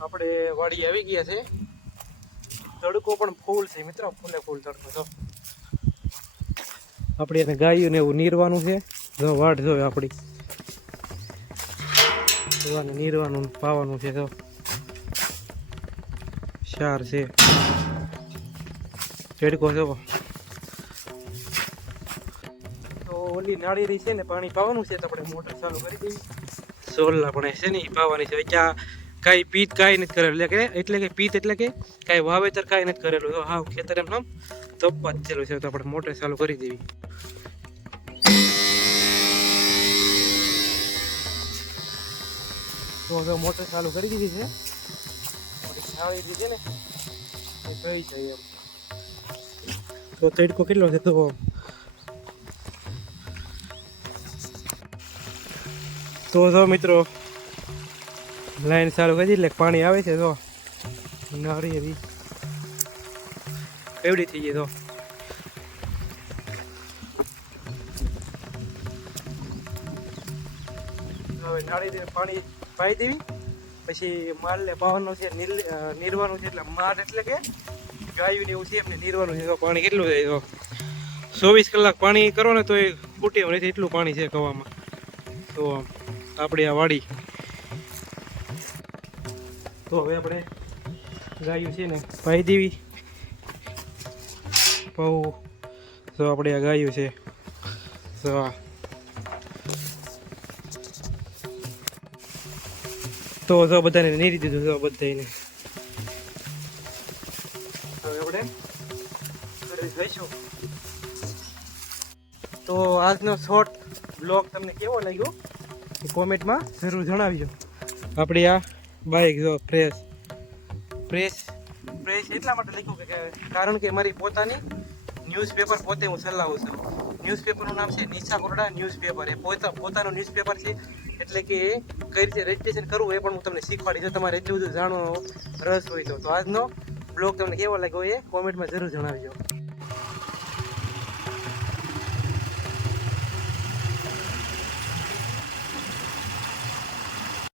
આપણે વાડી આવી ગયા છે. તડકો પણ ફૂલ છે મિત્રો, ફૂલે ફૂલ તડકો, જો. આપણે એને ગાયું ને એવું નીરવાનું છે. જો વાટ જો આપણી. નીરવાનું પાવાનું છે, જો. શાર છે. તડકો જો. ઓલી નાળી રહી છે ને, પાણી પાવાનું છે તો આપણે મોટર ચાલુ કરી દઈએ. સોલના પણ છે ને એ પાવાની છે. ક્યાં કાંઈ પીત કાંઈ નથી કરેલું. એટલે કે એટલે કે પીત એટલે કે કાંઈ વાવેતર કાંઈ નથી કરેલું. હા ખેતર એમ નામ તપવા છે. તો આપણે મોટર ચાલુ કરી દેવી. તો હવે મોટર ચાલુ કરી દીધી છે. આપણી નાળી ને એ થઈ એમ. તો તડકો કેટલો છે? તો તો મિત્રો લાઈન ચાલુ કરી એટલે પાણી આવે છે તો નારી એવી. એવડી થઈ ગઈ તો હવે નાળીને પાણી પાઈ દેવી. પછી માલને પાવાનો છે નીરવાનું છે, એટલે માલ એટલે કે ગાયું ને એવું છે એમને નીરવાનું છે તો પાણી કેટલું જાય તો ચોવીસ કલાક પાણી કરો ને તો એ ફૂટે નથી, એટલું પાણી છે કવામાં તો આપણી આ વાડી તો હવે આપણે ગાયું છે ને ભાઈ દેવી. બહુ તો આપણે આ ગાયું છે. તો આ. તો જો બધાને નીરી દીધું જો બધાને હવે આપણે તો આજનો શોર્ટ બ્લોગ તમને કેવો લાગ્યો? કોમેન્ટમાં જરૂર જણાવજો. આપણે આ બાઇક જો ફ્રેશ ફ્રેશ ફ્રેશ એટલા માટે લખ્યું કે કારણ કે મારી પોતાની ન્યૂઝપેપર પોતે હું ચલાવું છું. ન્યૂઝપેપરનું નામ છે નિશા કોરડા ન્યૂઝપેપર એ પોતા પોતાનું ન્યૂઝપેપર છે, એટલે કે કઈ રીતે રજિસ્ટ્રેશન કરવું એ પણ હું તમને શીખવાડી. જો તમારે એટલું બધું જાણવાનો રસ હોય તો. આજનો બ્લોગ તમને કેવો લાગ્યો એ કોમેન્ટમાં જરૂર જણાવજો.